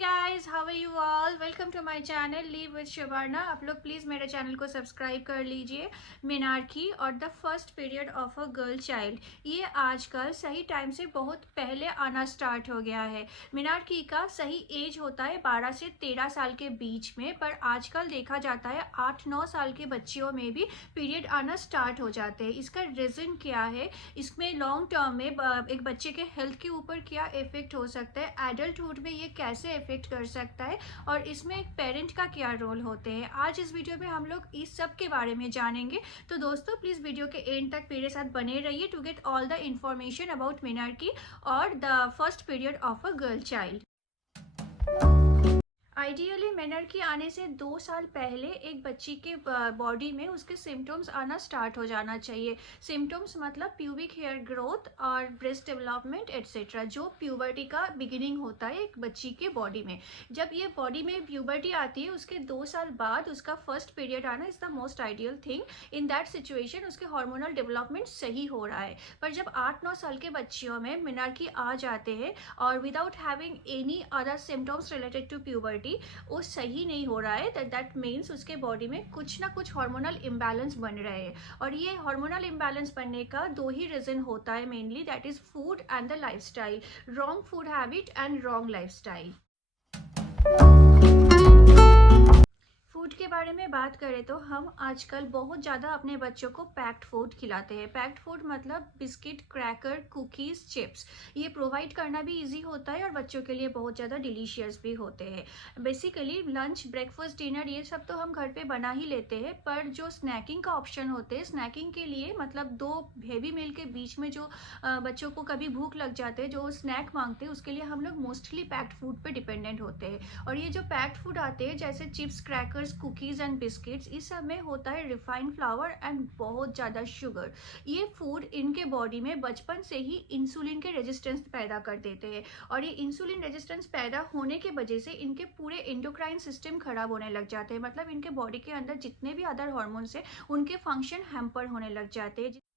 Guys, how are you all? Welcome to my channel live with Shabana. आप लोग please मेरे channel को subscribe कर लीजिए। मिनार्की और the first period of a girl child, ये आजकल सही टाइम से बहुत पहले आना स्टार्ट हो गया है। मिनार्की का सही एज होता है 12 से 13 साल के बीच में, पर आजकल देखा जाता है 8-9 साल के बच्चियों में भी पीरियड आना स्टार्ट हो जाते हैं। इसका रीज़न क्या है? इसमें लॉन्ग टर्म में एक बच्चे के हेल्थ के ऊपर क्या इफेक्ट हो सकता है, एडल्टहुड में ये कैसे इफेक्ट कर सकता है, और इसमें एक पेरेंट का क्या रोल होते हैं। आज इस वीडियो में हम लोग इस सब के बारे में जानेंगे। तो दोस्तों प्लीज़ वीडियो के एंड तक मेरे साथ बने रहिए to get all the information about menarche और the first period of a girl child. Ideally menarche आने से 2 साल पहले एक बच्ची के बॉडी में उसके सिम्टम्स आना स्टार्ट हो जाना चाहिए। सिम्टम्स मतलब प्यूबिक हेयर ग्रोथ और ब्रेस्ट डेवलपमेंट एट्सेट्रा, जो प्यूबर्टी का बिगिनिंग होता है एक बच्ची के बॉडी में। जब ये बॉडी में प्यूबर्टी आती है उसके 2 साल बाद उसका फर्स्ट पीरियड आना is the most ideal thing. In that situation उसके हार्मोनल डेवलपमेंट सही हो रहा है। पर जब 8-9 साल के बच्चियों में मेनर्की आ जाते हैं और without having any other symptoms related to puberty, वो सही नहीं हो रहा है, दैट मीन्स उसके बॉडी में कुछ ना कुछ हार्मोनल इम्बैलेंस बन रहे हैं। और ये हार्मोनल इम्बैलेंस बनने का 2 ही रीजन होता है mainly, that is food and the lifestyle, wrong food habit and wrong lifestyle. Food के बारे में बात करें तो हम आजकल बहुत ज़्यादा अपने बच्चों को पैक्ड फूड खिलाते हैं। पैक्ड फूड मतलब बिस्किट, क्रैकर, कुकीज़, चिप्स। ये प्रोवाइड करना भी इजी होता है और बच्चों के लिए बहुत ज़्यादा डिलीशियस भी होते हैं। बेसिकली लंच, ब्रेकफास्ट, डिनर ये सब तो हम घर पे बना ही लेते हैं, पर जो स्नैकिंग का ऑप्शन होते हैं, स्नैकिंग के लिए मतलब 2 हेवी मील के बीच में जो बच्चों को कभी भूख लग जाते हैं, जो स्नैक मांगते हैं, उसके लिए हम लोग मोस्टली पैक्ड फूड पे डिपेंडेंट होते हैं। और ये जो पैक्ड फूड आते हैं जैसे chips, crackers, cookies and biscuits, इस सब में होता है रिफाइंड फ्लावर एंड बहुत ज़्यादा शुगर। ये फूड इनके बॉडी में बचपन से ही इंसुलिन के रेजिस्टेंस पैदा कर देते हैं, और ये इंसुलिन रेजिस्टेंस पैदा होने के वजह से इनके पूरे एंडोक्राइन सिस्टम खराब होने लग जाते हैं। मतलब इनके बॉडी के अंदर जितने भी अदर हार्मोन्स हैं उनके फंक्शन हैम्पर होने लग जाते हैं।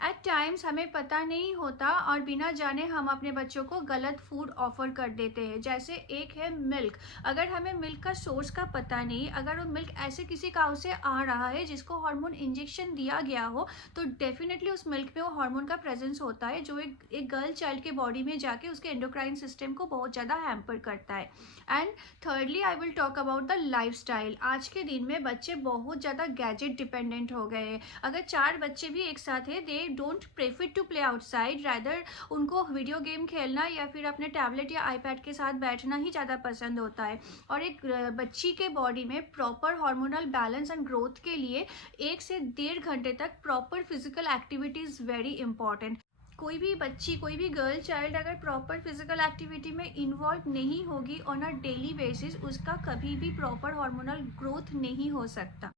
एट टाइम्स हमें पता नहीं होता और बिना जाने हम अपने बच्चों को गलत फूड ऑफर कर देते हैं। जैसे एक है मिल्क। अगर हमें मिल्क का सोर्स का पता नहीं, अगर वो मिल्क ऐसे किसी काउ से आ रहा है जिसको हार्मोन इंजेक्शन दिया गया हो, तो डेफिनेटली उस मिल्क में वो हार्मोन का प्रेजेंस होता है, जो एक गर्ल चाइल्ड के बॉडी में जाके उसके एंडोक्राइन सिस्टम को बहुत ज़्यादा हैम्पर करता है। And thirdly I will talk about the lifestyle. आज के दिन में बच्चे बहुत ज़्यादा गैजेट डिपेंडेंट हो गए हैं। अगर 4 बच्चे भी एक साथ हैं, they don't prefer to play outside, rather उनको वीडियो गेम खेलना या फिर अपने टैबलेट या आईपैड के साथ बैठना ही ज़्यादा पसंद होता है। और एक बच्ची के बॉडी में proper hormonal balance and growth के लिए 1 से 1.5 घंटे तक proper physical activity is very important. कोई भी बच्ची, कोई भी गर्ल चाइल्ड अगर प्रॉपर फिजिकल एक्टिविटी में इन्वॉल्व नहीं होगी ऑन अ डेली बेसिस, उसका कभी भी प्रॉपर हार्मोनल ग्रोथ नहीं हो सकता।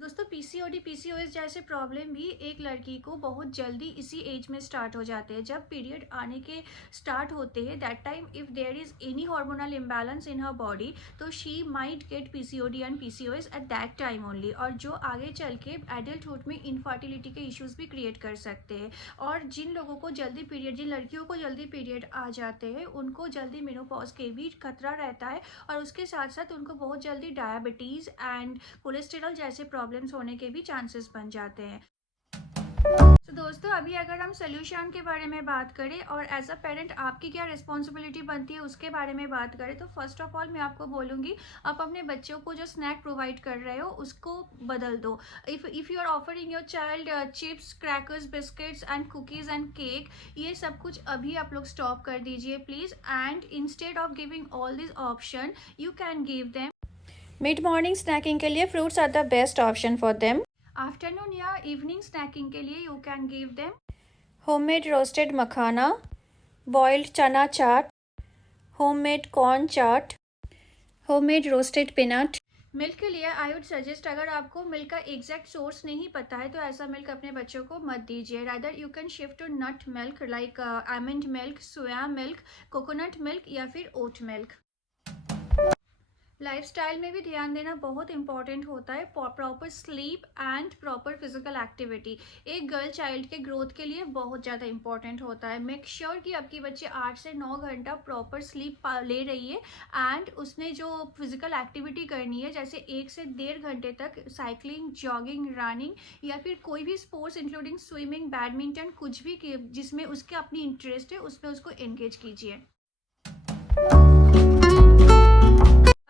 दोस्तों पीसीओडी, पीसीओएस जैसे प्रॉब्लम भी एक लड़की को बहुत जल्दी इसी एज में स्टार्ट हो जाते हैं। जब पीरियड आने के स्टार्ट होते हैं, that time if there is any hormonal imbalance in her body, तो she might get PCOD and PCOS at that time only, और जो आगे चल के एडल्टहुड में इनफर्टिलिटी के इश्यूज भी क्रिएट कर सकते हैं। और जिन लोगों को जल्दी पीरियड, जिन लड़कियों को जल्दी पीरियड आ जाते हैं, उनको जल्दी मेनोपॉज के भी खतरा रहता है, और उसके साथ साथ उनको बहुत जल्दी डायबिटीज़ एंड कोलेस्टेरॉल जैसे प्रॉब्लम्स होने के भी चांसेस बन जाते हैं। तो दोस्तों अभी अगर हम सोल्यूशन के बारे में बात करें और एज अ पेरेंट आपकी क्या रिस्पॉन्सिबिलिटी बनती है उसके बारे में बात करें, तो फर्स्ट ऑफ ऑल मैं आपको बोलूँगी, आप अपने बच्चों को जो स्नैक प्रोवाइड कर रहे हो उसको बदल दो। If you are offering your child chips, crackers, biscuits and cookies and cake, ये सब कुछ अभी आप लोग स्टॉप कर दीजिए please. And instead of giving all this option, you can give them mid morning snacking के लिए fruits are the best option for them. Afternoon या इवनिंग स्नैकिंग के लिए you can give them homemade roasted makhana, boiled chana chaat, homemade corn chaat, homemade roasted peanut. Milk के लिए I would suggest, अगर आपको milk का एग्जैक्ट सोर्स नहीं पता है तो ऐसा मिल्क अपने बच्चों को मत दीजिए। Rather you can shift to nut milk like almond milk, soya milk, coconut milk या फिर ओट मिल्क। लाइफस्टाइल में भी ध्यान देना बहुत इंपॉर्टेंट होता है। Proper sleep and proper physical activity एक गर्ल चाइल्ड के ग्रोथ के लिए बहुत ज़्यादा इंपॉर्टेंट होता है। मेक श्योर कि आपकी बच्ची 8 से 9 घंटा प्रॉपर स्लीप ले रही है एंड उसने जो फिजिकल एक्टिविटी करनी है जैसे 1 से 1.5 घंटे तक साइकिलिंग, जॉगिंग, रनिंग या फिर कोई भी स्पोर्ट्स इंक्लूडिंग स्विमिंग, बैडमिंटन, कुछ भी जिसमें उसके अपनी इंटरेस्ट है उसमें उसको एंगेज कीजिए।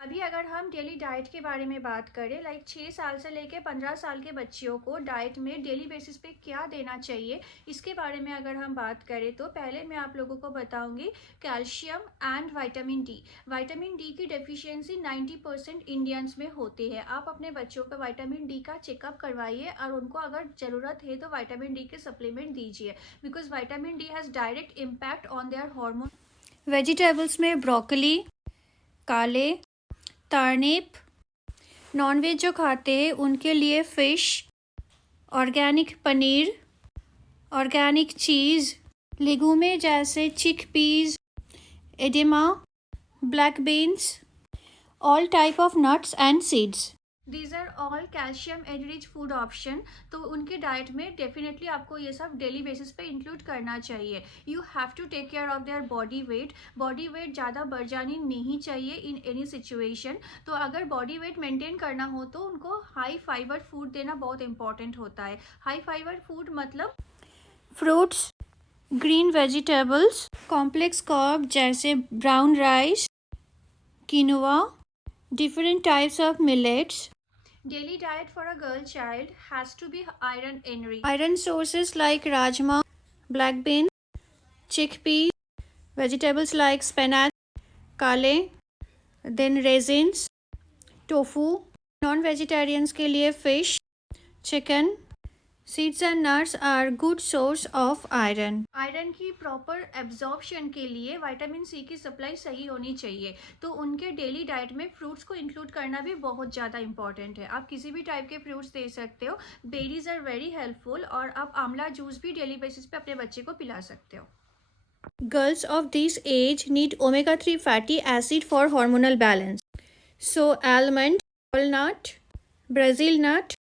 अभी अगर हम डेली डाइट के बारे में बात करें, लाइक 6 साल से लेकर 15 साल के बच्चियों को डाइट में डेली बेसिस पे क्या देना चाहिए, इसके बारे में अगर हम बात करें तो पहले मैं आप लोगों को बताऊंगी calcium and vitamin D. Vitamin D की डेफिशिएंसी 90% इंडियंस में होती है। आप अपने बच्चों को विटामिन डी का चेकअप करवाइए और उनको अगर ज़रूरत है तो विटामिन डी के सप्लीमेंट दीजिए, because vitamin D has direct impact on their hormone. Vegetables में ब्रोकली, काले, टर्निप, नॉनवेज जो खाते हैं उनके लिए fish, organic paneer, organic cheese, legume जैसे chickpeas, edamame, black beans, all type of nuts and seeds. These are all calcium enrich food option, तो उनके diet में डेफिनेटली आपको ये सब डेली बेसिस पे इंक्लूड करना चाहिए। You have to take care of their body weight. Body weight ज़्यादा बढ़ जानी नहीं चाहिए इन एनी सिचुएशन। तो अगर बॉडी वेट मेंटेन करना हो तो उनको हाई फाइबर फूड देना बहुत इंपॉर्टेंट होता है। हाई फाइबर फूड मतलब fruits, green vegetables, complex carb जैसे brown rice, quinoa, different types of millets. Daily diet for a girl child has to be iron enriched. Iron sources like rajma, black beans, chickpeas, vegetables like spinach, kale, then raisins, tofu. Non-vegetarians के लिए fish, chicken, seeds and nuts are good source of iron. Iron की proper absorption के लिए vitamin C की supply सही होनी चाहिए, तो उनके डेली डाइट में फ्रूट्स को इंक्लूड करना भी बहुत ज़्यादा इंपॉर्टेंट है। आप किसी भी टाइप के फ्रूट्स दे सकते हो। बेरीज आर वेरी हेल्पफुल और आप आंवला जूस भी डेली बेसिस पे अपने बच्चे को पिला सकते हो। Girls of this age need omega-3 fatty acid for hormonal balance. So almond, walnut, Brazil nut,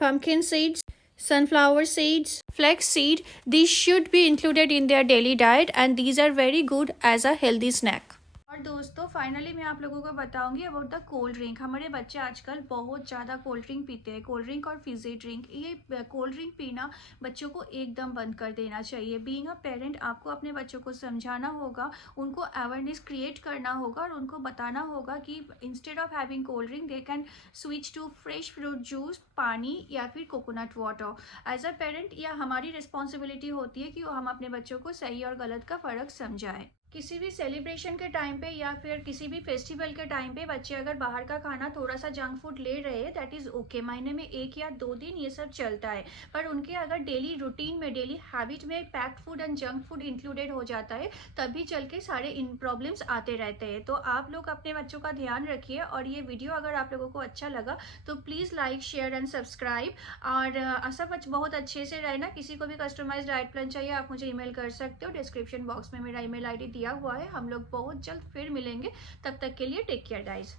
pumpkin seeds, sunflower seeds, flax seed, these should be included in their daily diet and these are very good as a healthy snack. और दोस्तों finally मैं आप लोगों को बताऊंगी about the cold drink. हमारे बच्चे आजकल बहुत ज़्यादा कोल्ड ड्रिंक पीते हैं, कोल्ड ड्रिंक और फिजी ड्रिंक। ये कोल्ड ड्रिंक पीना बच्चों को एकदम बंद कर देना चाहिए। बीइंग अ पेरेंट आपको अपने बच्चों को समझाना होगा, उनको अवेयरनेस क्रिएट करना होगा और उनको बताना होगा कि instead of having cold drink they can switch to fresh fruit juice, पानी या फिर coconut water. As a parent यह हमारी रिस्पॉन्सिबिलिटी होती है कि हम अपने बच्चों को सही और गलत का फ़र्क समझाएं। किसी भी सेलिब्रेशन के टाइम पे या फिर किसी भी फेस्टिवल के टाइम पे बच्चे अगर बाहर का खाना थोड़ा सा जंक फूड ले रहे हैं, दैट इज़ ओके। महीने में 1 या 2 दिन ये सब चलता है, पर उनके अगर डेली रूटीन में, डेली हैबिट में packed food and junk food included हो जाता है, तभी चल के सारे इन प्रॉब्लम्स आते रहते हैं। तो आप लोग अपने बच्चों का ध्यान रखिए और ये वीडियो अगर आप लोगों को अच्छा लगा तो please like, share and subscribe. और सब बहुत अच्छे से रहना। किसी को भी कस्टमाइज्ड डाइट प्लान चाहिए आप मुझे ईमेल कर सकते हो। डिस्क्रिप्शन बॉक्स में मेरा ईमेल आईडी दिया हुआ है। हम लोग बहुत जल्द फिर मिलेंगे, तब तक के लिए टेक केयर गाइस।